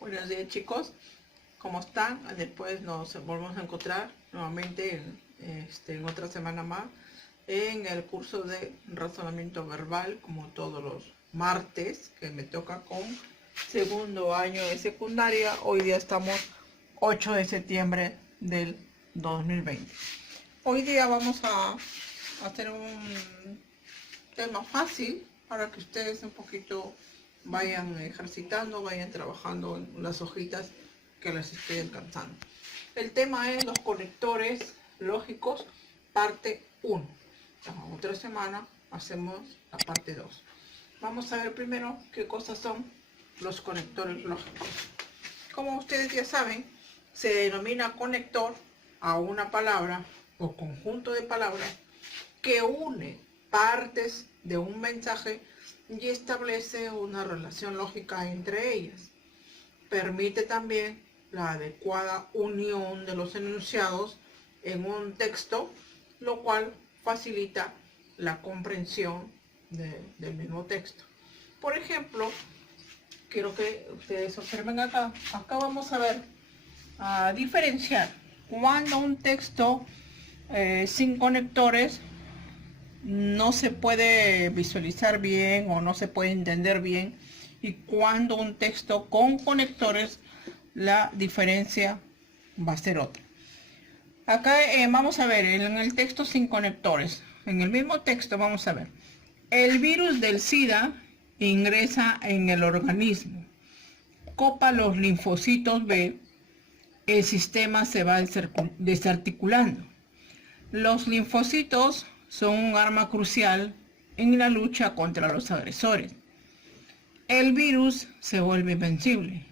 Buenos días, chicos, ¿cómo están? Después nos volvemos a encontrar nuevamente en otra semana más en el curso de razonamiento verbal, como todos los martes, que me toca con segundo año de secundaria. Hoy día estamos 8 de septiembre del 2020. Hoy día vamos a hacer un tema fácil para que ustedes un poquito vayan ejercitando, vayan trabajando en las hojitas que les estoy alcanzando. El tema es los conectores lógicos, parte 1. La otra semana hacemos la parte 2. Vamos a ver primero qué cosas son los conectores lógicos. Como ustedes ya saben, se denomina conector a una palabra o conjunto de palabras que une partes de un mensaje y establece una relación lógica entre ellas. Permite también la adecuada unión de los enunciados en un texto, lo cual facilita la comprensión del mismo texto. Por ejemplo, quiero que ustedes observen acá. Acá vamos a ver, a diferenciar cuando un texto sin conectores no se puede visualizar bien o no se puede entender bien, y cuando un texto con conectores la diferencia va a ser otra. Acá vamos a ver en el texto sin conectores, en el mismo texto vamos a ver: el virus del SIDA ingresa en el organismo, copa los linfocitos B, el sistema se va desarticulando. Los linfocitos son un arma crucial en la lucha contra los agresores. El virus se vuelve invencible.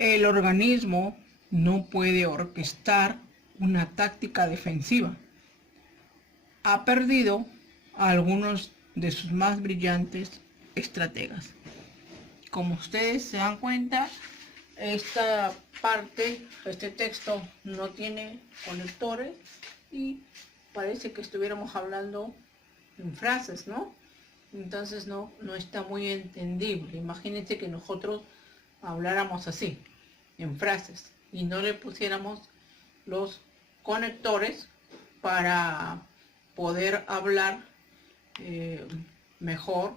El organismo no puede orquestar una táctica defensiva. Ha perdido a algunos de sus más brillantes estrategas. Como ustedes se dan cuenta, esta parte, este texto no tiene conectores y parece que estuviéramos hablando en frases, ¿no? Entonces no está muy entendible. Imagínense que nosotros habláramos así, en frases, y no le pusiéramos los conectores para poder hablar mejor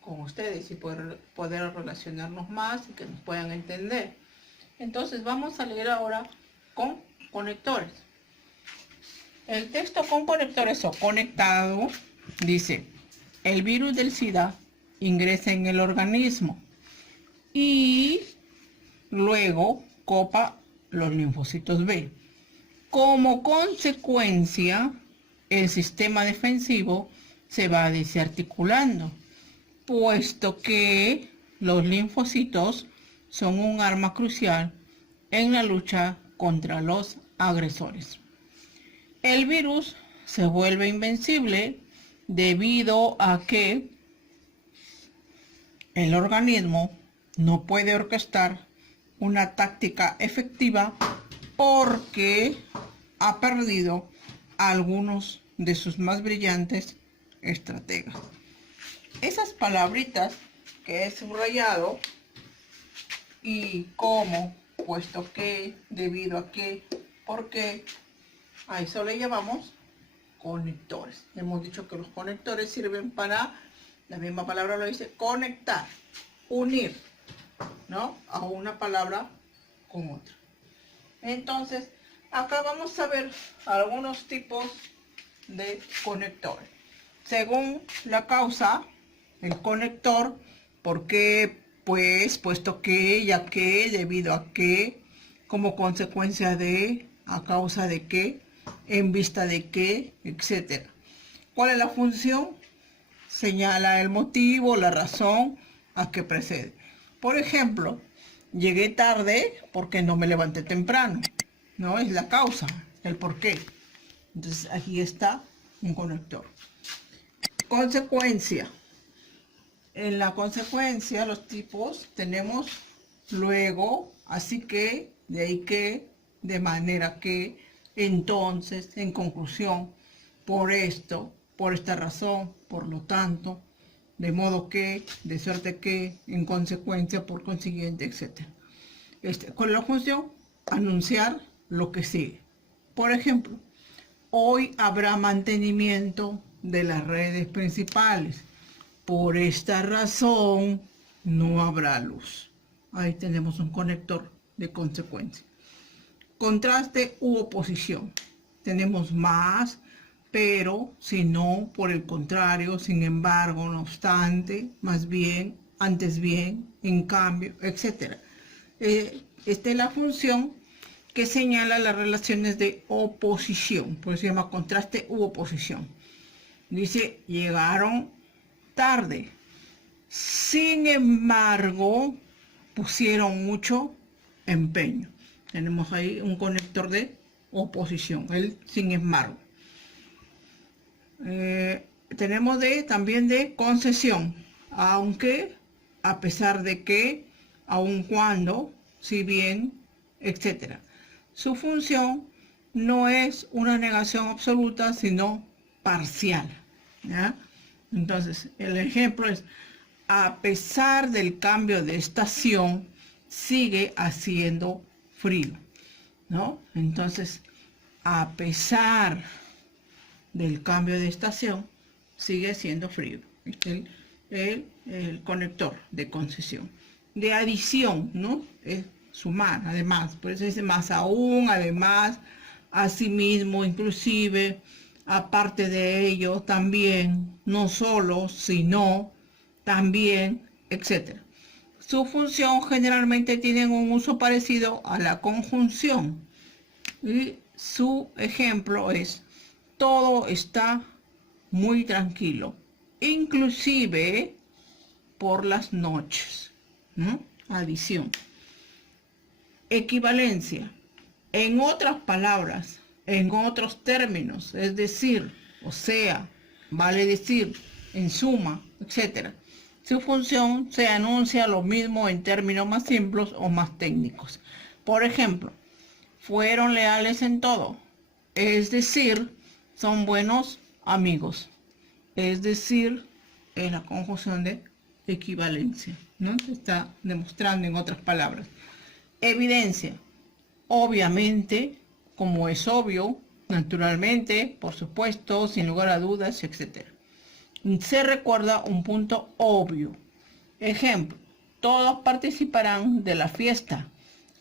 con ustedes y poder relacionarnos más y que nos puedan entender. Entonces vamos a leer ahora con conectores. El texto con conectores o conectado dice: el virus del SIDA ingresa en el organismo y luego copa los linfocitos B. Como consecuencia, el sistema defensivo se va desarticulando, puesto que los linfocitos son un arma crucial en la lucha contra los agresores. El virus se vuelve invencible debido a que el organismo no puede orquestar una táctica efectiva porque ha perdido a algunos de sus más brillantes estrategas. Esas palabritas que he subrayado, y cómo, puesto que, debido a que, porque, a eso le llamamos conectores. Hemos dicho que los conectores sirven para, la misma palabra lo dice, conectar, unir, ¿no?, a una palabra con otra. Entonces, acá vamos a ver algunos tipos de conectores. Según la causa, el conector, ¿por qué? Pues, puesto que, ya que, debido a que, como consecuencia de, a causa de que, en vista de que, etc. ¿Cuál es la función? Señala el motivo, la razón a que precede. Por ejemplo, llegué tarde porque no me levanté temprano, ¿no? Es la causa, el por qué. Entonces aquí está un conector. Consecuencia. En la consecuencia, los tipos tenemos luego, así que, de ahí que, de manera que, entonces, en conclusión, por esto, por esta razón, por lo tanto, de modo que, de suerte que, en consecuencia, por consiguiente, etc. con la función anunciar lo que sigue. Por ejemplo, hoy habrá mantenimiento de las redes principales. Por esta razón no habrá luz. Ahí tenemos un conector de consecuencia. Contraste u oposición. Tenemos más, pero, si no, por el contrario, sin embargo, no obstante, más bien, antes bien, en cambio, etc. Esta es la función que señala las relaciones de oposición, por eso se llama contraste u oposición. Dice, llegaron tarde, sin embargo, pusieron mucho empeño. Tenemos ahí un conector de oposición, el sin embargo. Tenemos también de concesión, aunque, a pesar de que, aun cuando, si bien, etc. Su función no es una negación absoluta, sino parcial, ¿ya? Entonces, el ejemplo es, a pesar del cambio de estación, sigue haciendo frío, ¿no? Entonces, a pesar del cambio de estación, sigue siendo frío. Este es el conector de concesión. De adición, ¿no? Es sumar, además. Por eso dice más aún, además, asimismo, inclusive, aparte de ello, también, no solo, sino, también, etc. Su función generalmente tiene un uso parecido a la conjunción. Y su ejemplo es, todo está muy tranquilo, inclusive por las noches. ¿No? Adición. Equivalencia. En otras palabras, en otros términos, es decir, o sea, vale decir, en suma, etc. Su función se anuncia lo mismo en términos más simples o más técnicos. Por ejemplo, fueron leales en todo, es decir, son buenos amigos, es decir, es la conjunción de equivalencia, ¿no? Se está demostrando en otras palabras. Evidencia. Obviamente, como es obvio, naturalmente, por supuesto, sin lugar a dudas, etc. Se recuerda un punto obvio. Ejemplo, todos participarán de la fiesta.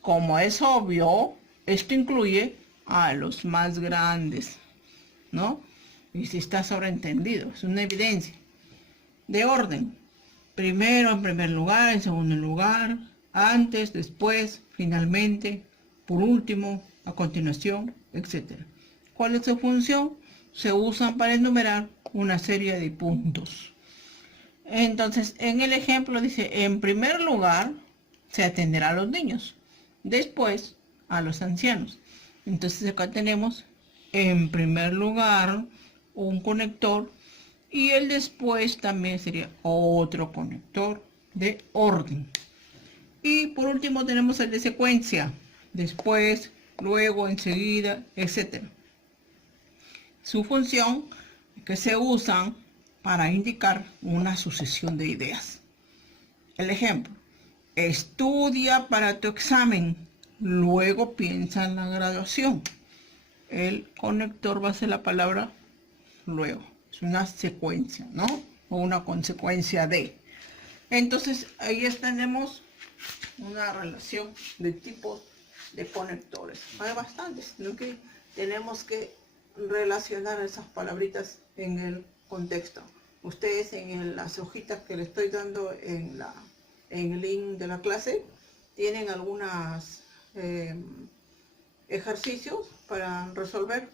Como es obvio, esto incluye a los más grandes, ¿no? Y si está sobreentendido, es una evidencia. De orden. Primero, en primer lugar, en segundo lugar, antes, después, finalmente, por último, a continuación, etc. ¿Cuál es su función? Se usan para enumerar una serie de puntos. Entonces, en el ejemplo dice, en primer lugar, se atenderá a los niños, después a los ancianos. Entonces acá tenemos, en primer lugar, un conector, y el después también sería otro conector de orden. Y por último tenemos el de secuencia, después, luego, enseguida, etc. Su función es que se usan para indicar una sucesión de ideas. El ejemplo, estudia para tu examen, luego piensa en la graduación. El conector va a ser la palabra luego. Es una secuencia, ¿no? O una consecuencia de. Entonces, ahí tenemos una relación de tipos de conectores. Hay bastantes, ¿no? Que tenemos que relacionar esas palabritas en el contexto. Ustedes en las hojitas que les estoy dando en el link de la clase, tienen algunos ejercicios para resolver,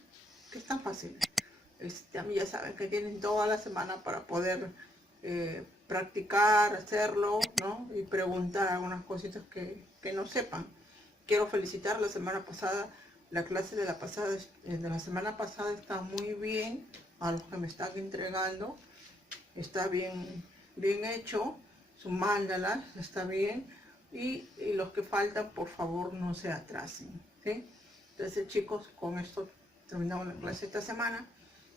que es tan fácil. Ya saben que tienen toda la semana para poder practicar, hacerlo, ¿no? Y preguntar algunas cositas que no sepan. Quiero felicitar la semana pasada, la clase de la semana pasada está muy bien, a los que me están entregando, está bien hecho, su mándala está bien, y los que faltan, por favor, no se atrasen, ¿sí? Entonces, chicos, con esto terminamos la clase esta semana.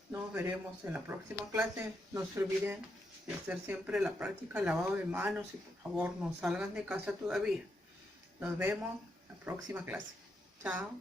Nos veremos en la próxima clase. No se olviden de hacer siempre la práctica lavado de manos y por favor no salgan de casa todavía. Nos vemos en la próxima clase. Chao.